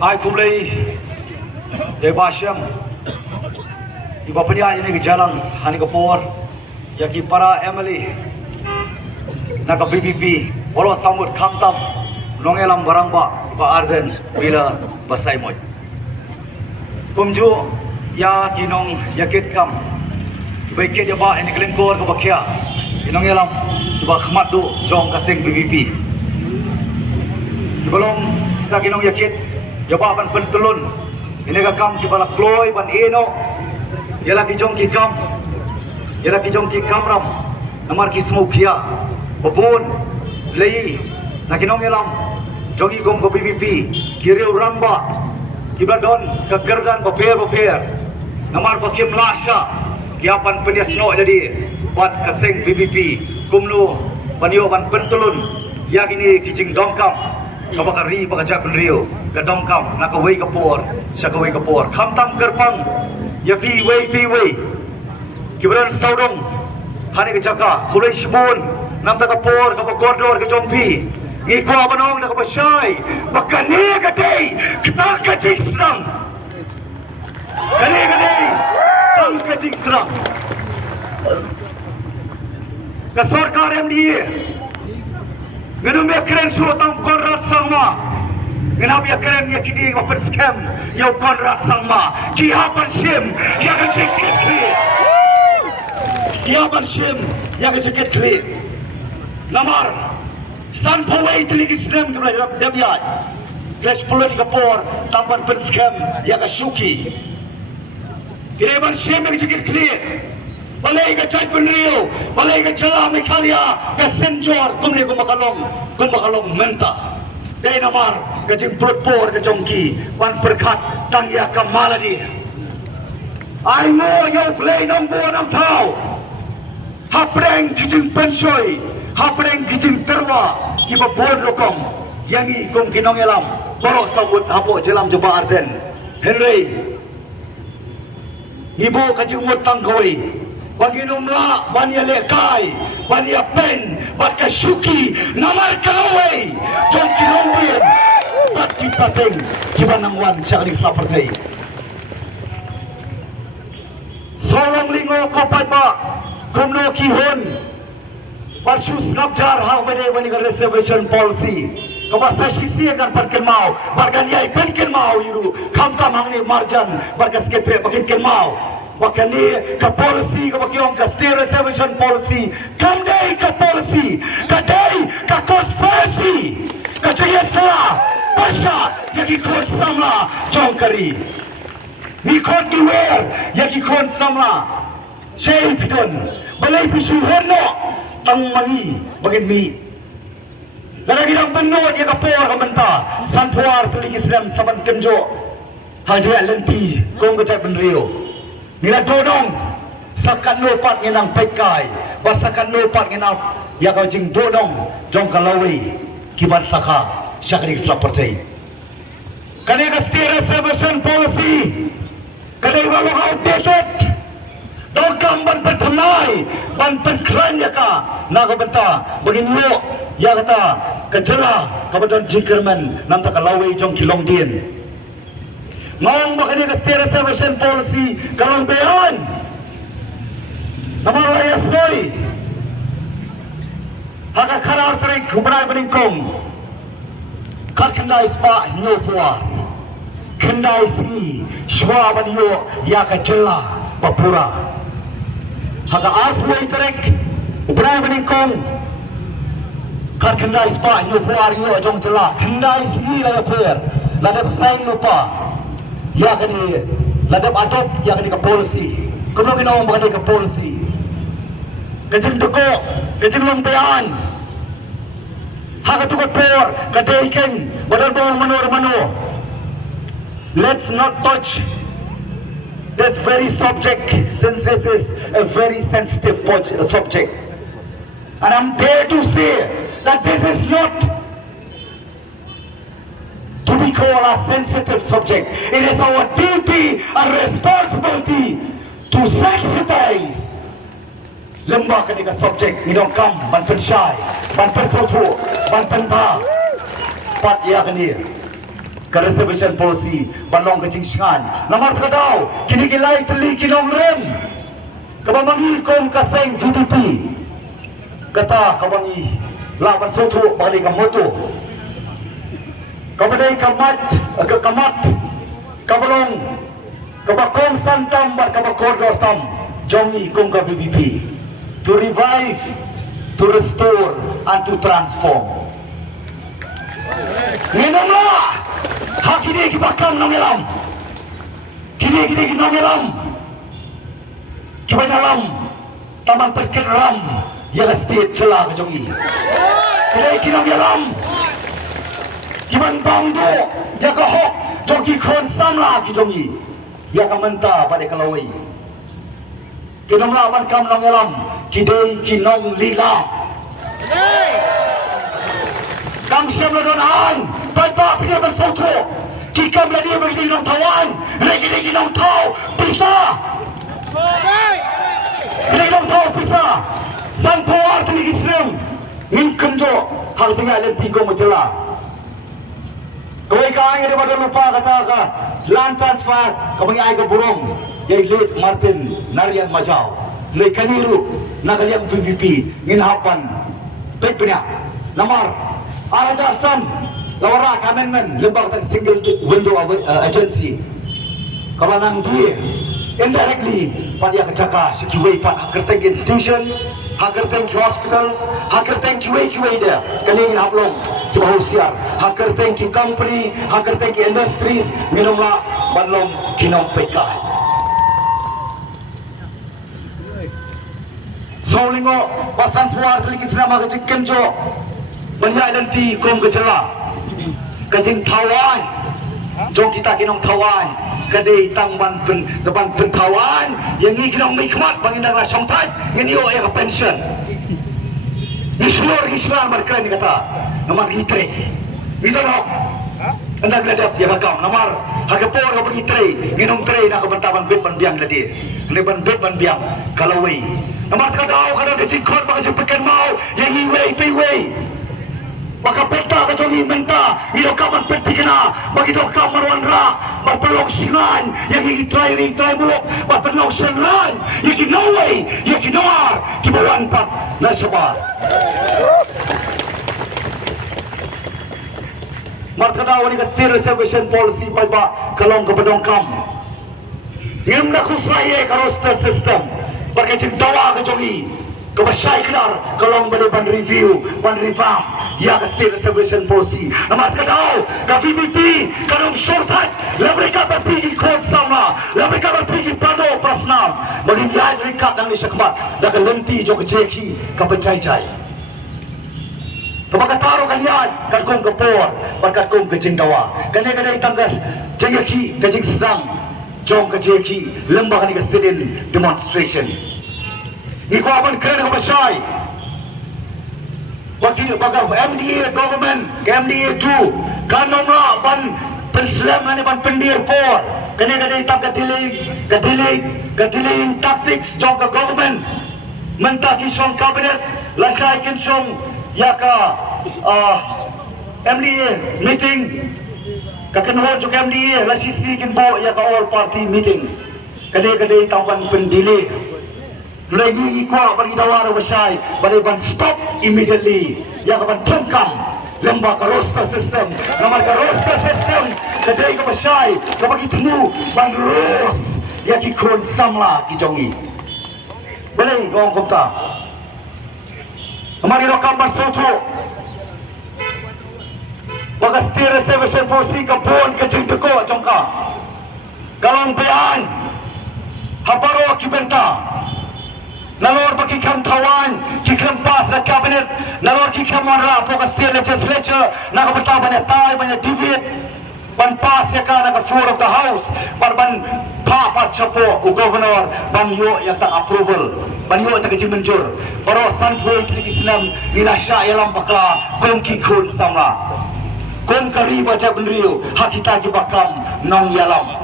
ai kumlei de basyam iba penya ini ke jalan hani ke por ya ki para emily na ka VPP bolo samut khamtam nongelam barangba ba arden bila basai moy kumju ya kinong yakit kam baikit ya ba ini kelengkor ke bakia inongelam ba khmat do jong kasing VPP belum kita kinong yakit ya ba ban pentulun ini ka kam ki bala kloy ban eno ya lagi jong ki kam ya lagi jong ki kamram namar ki smokia babon lei na kinong elam jogi gom ko PPP kiriu ramba kibladon ka gergan baper namar bakim lasha kiapan pendiasno jadi buat kaseng VPP kumlu banio ban pentulun ya kini kijing dongkam kabakari bakaja penrio ka dongkam na ka wei kapor sa ka wei kapor khamtam kerpang ya pi wei kibran saudong hani ka jaka khulai sibun nam ta kapor ka gordor ka jongpi ngiko abanong na ka basay bakani ka dei kita ka jisram kani tam ka jisram ka sarkar MDA Ngenu me keren surutam Konrad Sangma Ngena me keren ya kini open scam ya Konrad Sangma ki hapan shim ya ka jacket clear ki hapan shim ya ka jacket clear namar san pawai teligi srem ke belajar dabiat clash politika por tampan pen scam ya ka shuki kini ban shim ya ka jacket clear balai ka cai penrio balai ka chala mekalia ka senjor kumne kumakalong menta dai namar ka jing por ka jongki wan perkhat tang ya ka maladi ai mo yo play nong bo nong thau hapreng kijing pensoi hapreng kijing terwa kiba bon rokom yangi kong kinong elam borok sawut hapo jelam joba arden henry ibu kajing mutang koi Baginumla, bania lekai, bania pen, bat kasuki, namar kalaway, jong kilombian, bat kipateng, kibanangwan siya kaning slapertay. Solong lingo kapay ba, kumno kihon, bat sus ngabjar how many reservation policy. Kabasa sisi akan perken mau, bargan yai perken mau iru, kamtam hangni marjan, bargas ketre bakin ken mau. Wakani ka policy ka bagyong ka state reservation policy kamday ka policy kaday ka conspiracy ka jayasala pasha yaki kon samla jongkari ni kon diwer yaki kon samla shay pidon balay pisuhon no tang mangi bagin mi lalagi ng penod ya ka por ka menta santuar tulig Islam saban kenjo haja lenti kong ka benrio nila dodong sakan nopat nginang pekai basakan nopat nginang ya kau jing dodong jong kalawi kibat saka syakri slapertai kani ka state reservation policy kani walau outdated dongkam ban pertamai ban penkran ya ka naga benta begini lo ya kata kejela kabadan jingkerman nam tak kalawi jong kilong dien ngong bakal dia state reservation policy kalau beyan namar raya soi haka karar tarik kuberai beningkong kat kendai spa nyo puar kendai si shwa banyo ya ka jela papura haka arpuai tarik kuberai beningkong kat kendai spa nyo puar yo jong jela kendai si la per ladap saing lupa ya kani ladap adop ya kani ka policy kuno ginaw ba kani ka policy kajing duko kajing lompean haka tukot por kadaiking badal bawang mano let's not touch this very subject since this is a very sensitive subject and I'm there to say that this is not to be called a sensitive subject. It is our duty and responsibility to sensitize lembah ketika subjek ni dong kam ban pensyai ban persotu ban penta pat ya kan dia ke reservation policy balong ke jingshan namar kadau kini gilai teli kinong rem kabangi kom kaseng VPP kata kabangi laban sotu balik ke moto kabadai kamat kabalong kabakong santam bar kabakor tam jongi kom ka VPP to revive, to restore and to transform. Nenama hakide ki bakam nangelam kide ki nangelam kibanalam taman perkeram yang state celah kejongi kide ki nangelam kiban bangdo yang kahok jongi khon samla kejongi yang kamenta pada kalawai kinong laban kam nangelam kide ki nong lila kam siam ladonan Bapa pilih bersautu, jika berada bagi nong tawan, lagi nong tau pisah, lagi nong tau pisah, sang puar tu Islam, min kenjo, hal tinggal lem tiga menjelah. Kau ikan yang daripada lupa kata ka, lantas fat, kau mengai ke burung, yang lead Martin Narian Majau, leh kaniru, nakaliang VPP, ngin hapan, pet punya, namar, arajar sam. Lawara amendment lembaga single window agency kawalan dia indirectly pada kecaka sekiway pan hacker tank institution hacker tank hospitals hacker tank QA dia kaningin hablong kibahu siar hacker tank company hacker tank industries minumla banlong kinom PK solingo pasan puar teliki selama kecik kenjo banyak nanti kom kecela kajing tawan jong kita kinong tawan kadai tangban depan pentawan yang ni kinong mikmat bangindang la syongtai ngenio ya ke pension ni seluruh Islam berkeren ni kata nomor hitre bila nak anda geladap dia bakam nomor hakapor ka pergi tre nginong tre nak bentaban bet ban biang ladi ni ban bet ban biang kalawai nomor kadau kada kecing khot bang pekan mau yang hiwei piwei maka peta kejongi menta ilo kaman peti kena bagi do kamar wanra berpelong sinan yang try bulok berpelong sinan yang no way yang noar kibawan pat nasabar markadaw ni state reservation policy pa kalong kabadong kam ngem na kusraye karosta system pakai cintawa kejongi kebasyai kenar kalong ban review ban revamp ya state reservation policy amat kadau ka VPP kanong shortcut mereka berpergi kod sama mereka berpergi pado prasnam bagi dia recap nang ni syakmat dak lenti jo keceki ka pecai-cai kabakataro kanyan kadkong kapor berkatkom kejendawa kanai-kanai tanggas jengeki kajing sedang jong keceki lembah ni kesedin demonstration ni ko aban keren ka basay wakil baga MDA government MDA 2 kanom la ban penslam ani ban pendir por kene tak kadiling tactics jong ka government mentaki song cabinet lasai kin song yaka MDA meeting kakenho jong MDA lasisi kin bo yaka all party meeting kene tampan pendile lagi ikut bagi dawar bersai bagi ban stop immediately yang ban tungkam lembaga roster system nama roster system kedai ke bersai bagi temu ban ros yang ikut samla kijongi boleh gong komta amari lokam bersoto bagi state reservation policy kapon kecing teko jongka kalong bean haparo kibenta nalor bagi kam tawan kikam pas na cabinet nalor kikam wanra po ka state legislature na kabataban ya tay banya divide ban pas ya ka na floor of the house ban papat chapo u governor ban yo ya ta approval ban yo ta menjur baro san poi kisnam nila sha yalam bakla kom ki khun sama kom kari baca benriu hakita ki bakam nong yalam